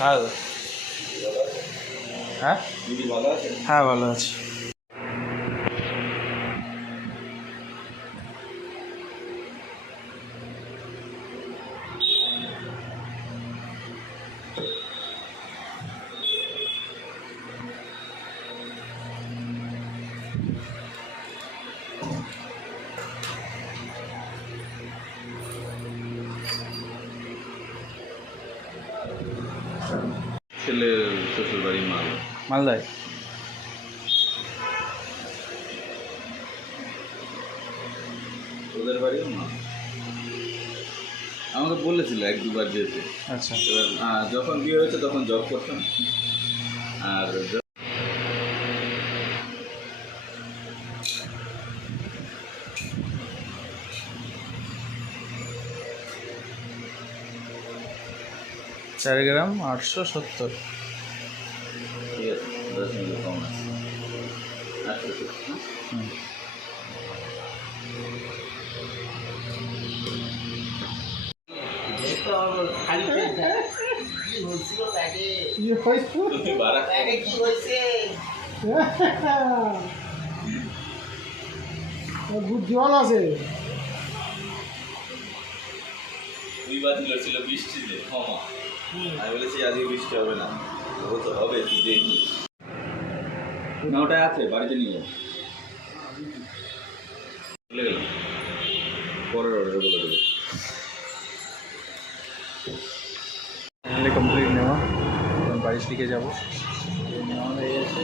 হ্যাঁ হ্যাঁ দিদি ভালো আছে? হ্যাঁ ভালো আছি। ছেলের শ্বশুর বাড়ি মালদায়। ওদের বাড়িও না, আমাকে বলেছিল এক দুবার যেতে। আচ্ছা এবার যখন বিয়ে হয়েছে তখন জব করতাম। আর চার গ্রাম 870। ঠিক আছে, 10 মিনিট কম আছে। আচ্ছা হুম। বুদ্ধি ভালো আছে। তুই বাতিল ছিল বৃষ্টিতে ক্ষমা, আমি বলেছি আজকে বৃষ্টি হবে না, ও তো হবে, তুই দেখি না। ওটা আছে, বাড়িতে নিয়ে যাবো। চলে গেলাম, পরের অর্ডার বলে দেবো। কমপ্লিট নেওয়া, 22 দিকে যাবো। নেওয়া হয়ে গেছে।